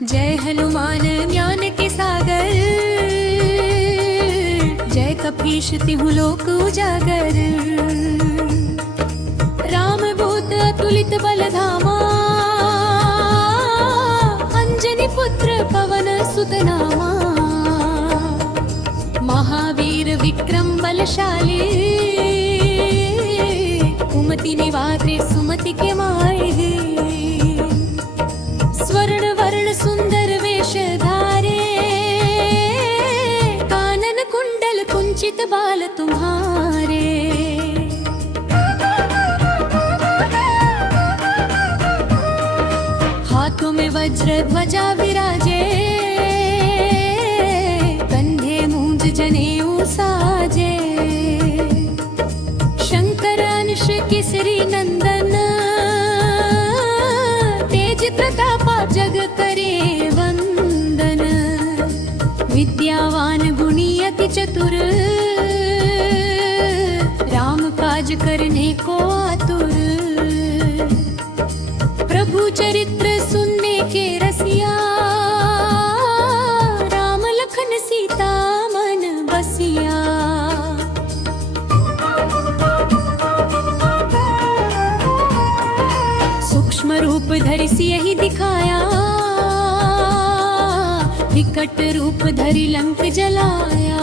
जय हनुमान ज्ञान के सागर, जय कपीश तिहु लोक उजागर। राम दूत अतुलित बल धामा, अंजनी पुत्र पवन सुत नामा। महावीर विक्रम बलशाली, कुमति निवारे सुमति के माहे। स्वर्ण वर्ण सुंदर वेश धारे, कानन कुंडल कुंचित बाल तुम्हारे। हाथों में वज्र ध्वजा विराजे, कंधे मूंज जनेऊ साजे। शंकर अंश केसरी नंदन, तेज प्रताप जग करे वंदन। विद्यावान गुणी अति चतुर, राम काज करने को आतुर। प्रभु चरित्र सुनने के रसिया, राम लखन सीता मन बसिया। सूक्ष्म रूप धरि सियहि दिखाया, विकट रूप धरि लंक जलाया।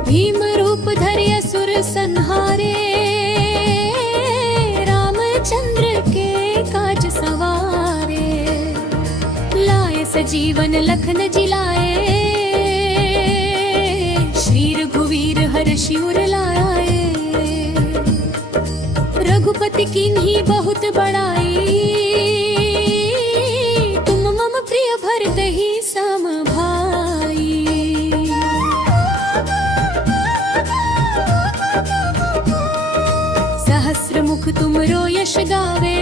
भीम रूप धरि असुर संहारे, रामचंद्र के काज सवारे। लाए सजीवन लखन जिलाए, श्री रघुवीर हर्षि उर लाए। रघुपति कीन्ही बहुत बड़ाई, तुम मम प्रिय भरतहि सम भाई। सहस्र मुख तुमरो यश गावे,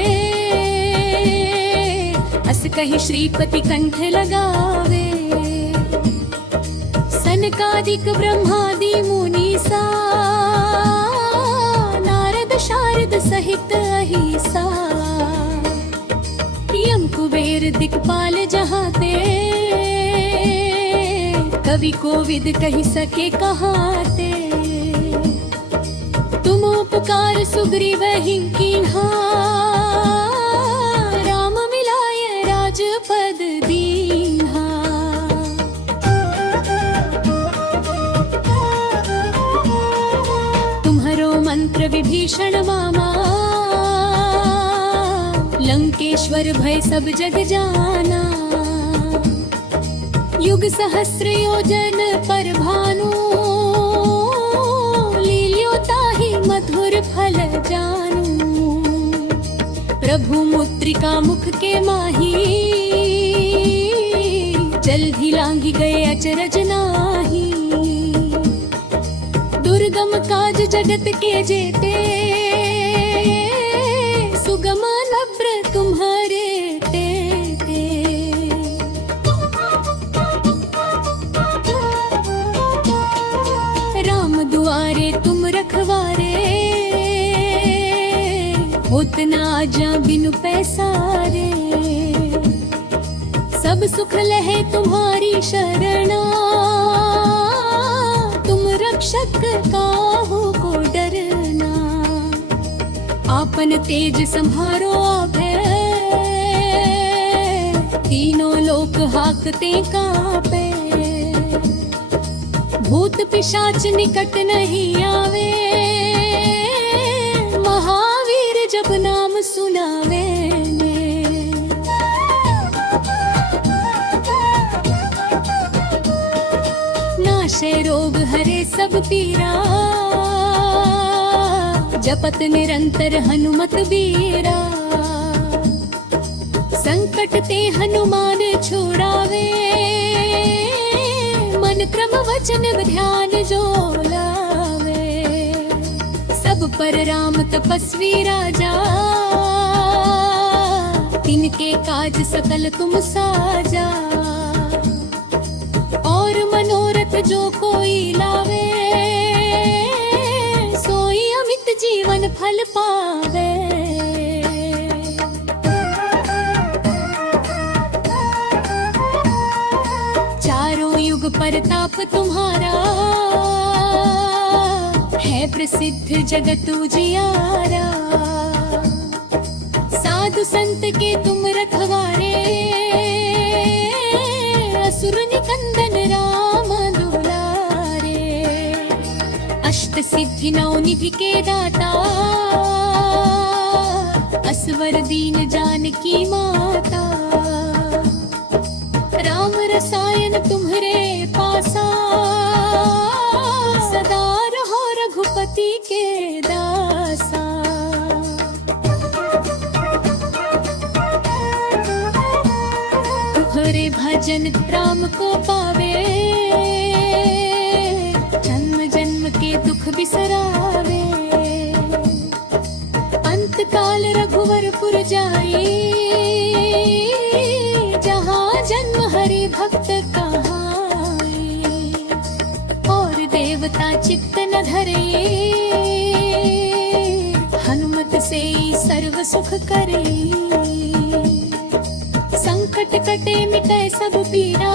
अस कहि श्रीपति कंठ लगावे। सनकादिक ब्रह्मादि मुनीसा, शारद सहित अहिसा। यम कुबेर दिक्पाल जहाते, कवि कोविद कहि सके कहाते। तुम उपकार सुग्रीवहि कीन्हा, राम मिलाय राजपद दीन्हा। तुम्हरो मंत्र विभीषण मामा, लंकेश्वर भय सब जग जाना। युग सहस्र योजन पर भानु, लील्यो ताहि मधुर फल जानू। प्रभु मुद्रिका मुख के माही, जल्दी लांघि गए अचरज नाही। दुर्गम काज जगत के जेते, सुगम नव्र तुम्हारे तेते। राम दुआरे तुम रखवारे, होत न आजा बिनु पैसारे। सब सुख लहे तुम्हारी शरणा, रक्षक काहू को डरना। आपन तेज संहारो अभय, तीनों लोक हाकते कांपे। भूत पिशाच निकट नहीं आवे, महावीर जब नाम सुनावे। नाशे रोग हरे सब पीरा, जपत निरंतर हनुमत बीरा। संकट ते हनुमान छुड़ावे, मन क्रम वचन ध्यान जो लावे। सब पर राम तपस्वी राजा, तिनके काज सकल तुम साजा। और मनोरथ जो कोई लावे, सोई अमित जीवन फल पावे। परताप तुम्हारा, है प्रसिद्ध जगत उजियारा। साधु संत के तुम रखवारे, असुर निकंदन राम दुलारे। अष्ट सिद्धि नौ निधि के दाता, असवर दीन जानकी माता। राम रसायन तुम्हरे पासा, सदा रहो रघुपति के दासा। तुम्हारे भजन राम को पावे, जन्म जन्म के दुख बिसरावे। अंत काल रघुवरपुर जाई, जहाँ जन्म हरि भक्त कहाई। और देवता चित्त न धरे, हनुमत से सर्व सुख करे। संकट कटे मिटे सब पीरा,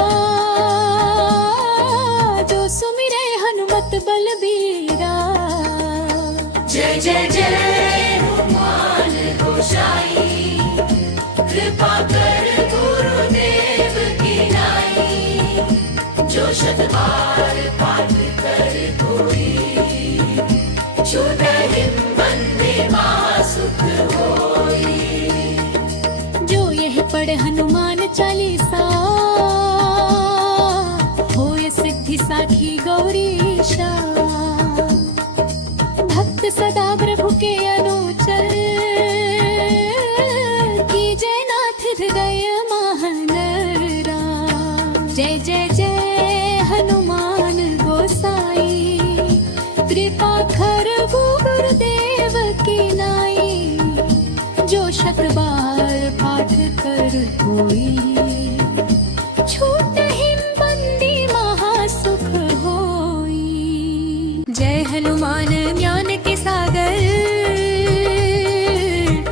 जो सुमिरे हनुमत बलबीरा। जय जय जय हनुमान गोसाई, कृपा कर गुरुदेव की नाई। जो शत बार पाठ कर कोई, छूटहि बंदे महासुख होई। जो यह पढ़े हनुमान चालीसा, होय सिद्धि साखी गौरीशा। भक्त सदा प्रभु के अनुचर, कीजय नाथ हृदय महानरा। जय जय जय हनुमान गोसाई, कृपा कर गुरुदेव की नाई। जो शत बार पाठ कर कोई, छूटहि बंदी महासुख होई। जय हनुमान ज्ञान के सागर,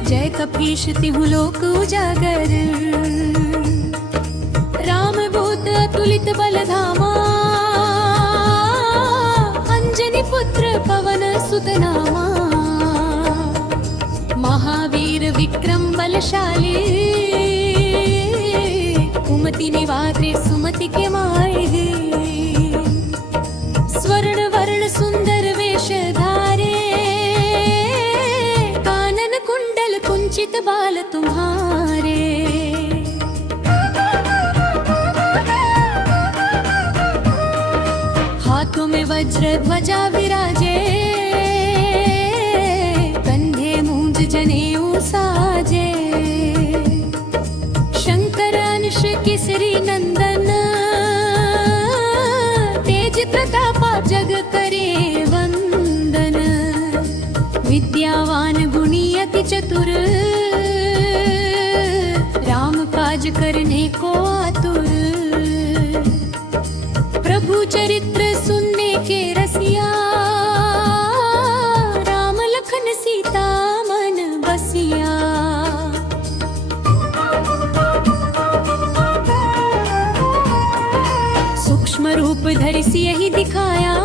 जय कपीश तिहु लोक उजागर। राम दूत अतुलित बल धामा, अंजनी पुत्र पवन सुत नामा। महावीर विक्रम बलशाली, कुमति निवारे सुमति के माहे। स्वर्ण वर्ण सुंदर वेश धारे, कानन कुंडल कुंचित बाल तुम्हारे। हाथों में वज्र ध्वजा विराजे, कंधे मूंज जनेऊ साजे। शंकर अंश केसरी नंदन, तेज प्रतापा जग करे वंदन। विद्यावान गुणी अति चतुर, राम काज करने को आतुर। प्रभु चरित्र सुनने के रसिया, राम लखन सीता मन बसिया। सूक्ष्म रूप धरि सियहि दिखाया,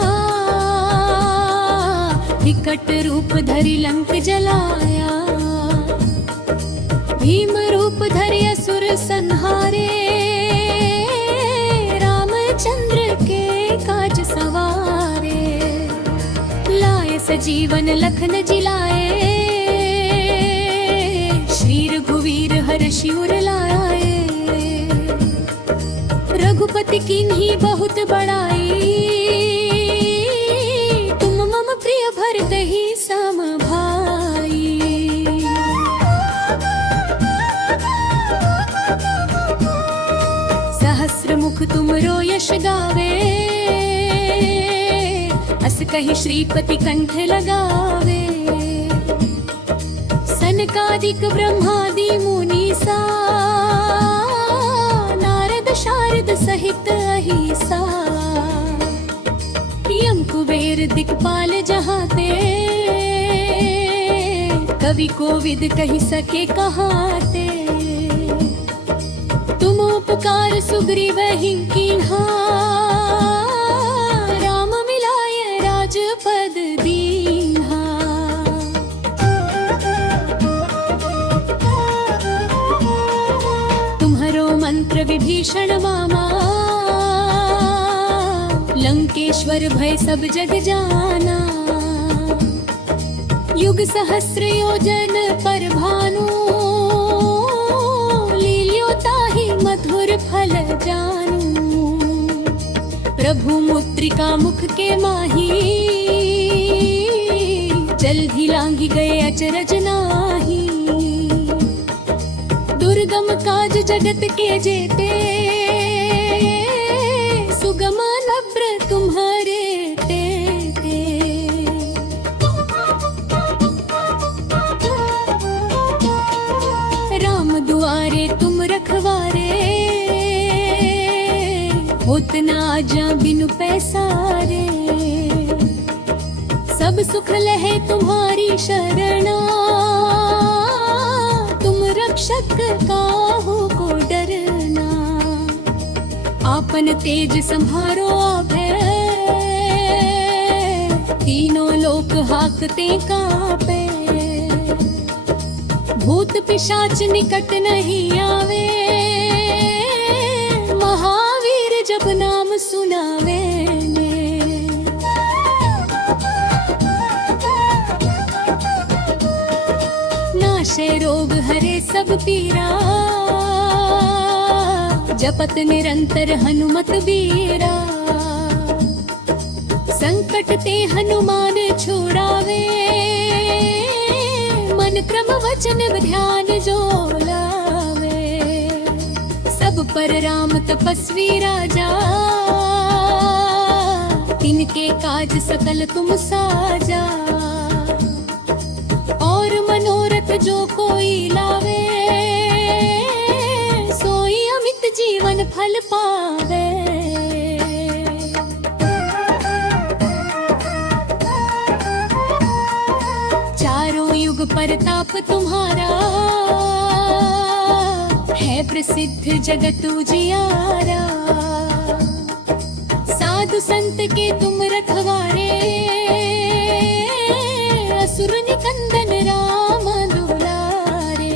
विकट रूप धरि लंक जलाया। भीम रूप धरि असुर संहारे, रामचंद्र के काज सवारे। लाए सजीवन लखन जिलाए, श्री रघुवीर हर्षि उर लाए। रघुपति कीन्ही बहुत बड़ाई, तुम मम प्रिय भरतहि सम भाई। सहस्र मुख तुमरो यश गावे, अस कहि श्रीपति कंठ लगावे। सनकादिक ब्रह्मादि मुनीसा, नारद शारद सहित अहिसा। यम कुबेर दिक्पाल जहाते, कवि कोविद कहि सके कहाते। तुम उपकार सुग्रीव ही कीन्हा, राम मिलाय राजपद दीन्हा। तुम्हारो मंत्र विभीषण मामा, लंकेश्वर भय सब जग जाना। युग सहस्र योजन पर भानु, लील्यो ताहि मधुर फल जानू। प्रभु मुद्रिका मुख के माही, जल्दी लांघी गए अचरज नाही। दुर्गम काज जगत के जेते, सुगम नब्र तुम्हारे तेते। राम दुआरे तुम रखवारे, होत न आजा बिनु पैसारे। सब सुख लहे तुम्हारी शरणा, तुम रक्षक काहू को डरना। आपन तेज संहारो अभय, तीनों लोक हाकते कांपे। भूत पिशाच निकट नहीं आवे, महावीर जब नाम सुनावे ने। नाशे रोग हरे सब पीरा, जपत निरंतर हनुमत बीरा। संकट ते हनुमान छुड़ावे, मन क्रम वचन ध्यान जो लावे। सब पर राम तपस्वी राजा, तिनके काज सकल तुम साजा। और मनोरथ जो कोई लावे, सोई अमित जीवन फल पावे। चारों युग परताप तुम्हारा, है प्रसिद्ध जगत उजियारा। साधु संत के तुम रखवारे, असुर निकंदन राम दुलारे।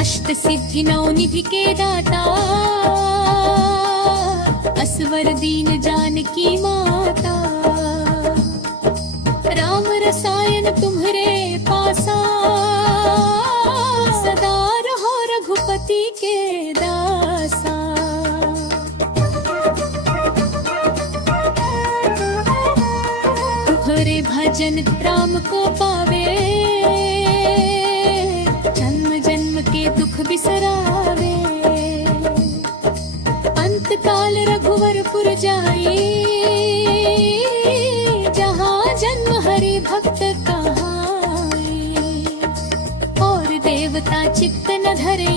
अष्ट सिद्धि नौ निधि के दाता, असवर दीन जानकी माता। राम रसायन तुम्हरे पासा, सदा रहो रघुपति के दासा। तुम्हारे भजन राम को पावे, जन्म जन्म के दुख बिसरावे। अंत काल रघुवरपुर जाई, जहाँ जन्म हरि भक्त कहाई। और देवता चित्त न धरे,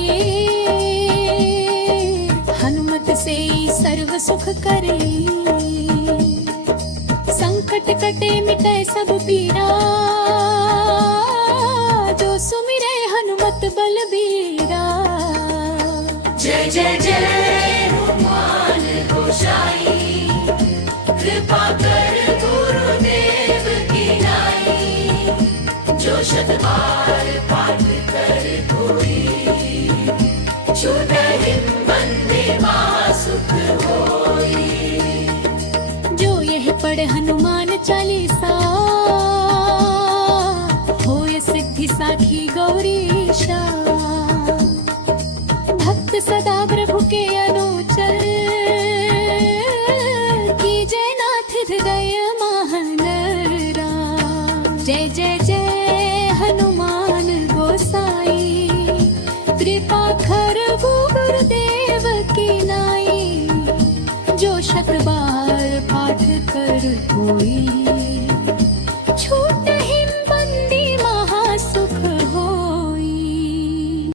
हनुमत से सर्व सुख करे। संकट कटे मिटे सब पीरा, जो सुमिरे हनुमत बलबीरा। जय जय जय हनुमान गोसाई, कृपा कर गुरुदेव की नाई। जो शत बार पाठ कर कोई, छूटहि बंदे महासुख होई। जो यह पढ़े हनुमान चालीसा, होय सिद्धि साखी गौरीशा। भक्त सदा प्रभु के अनुचर, कीजय नाथ हृदय महानरा। जय जय जय हनुमान गोसाई, कृपा कर गुरुदेव की नाई। जो शत बार पाठ कर कोई,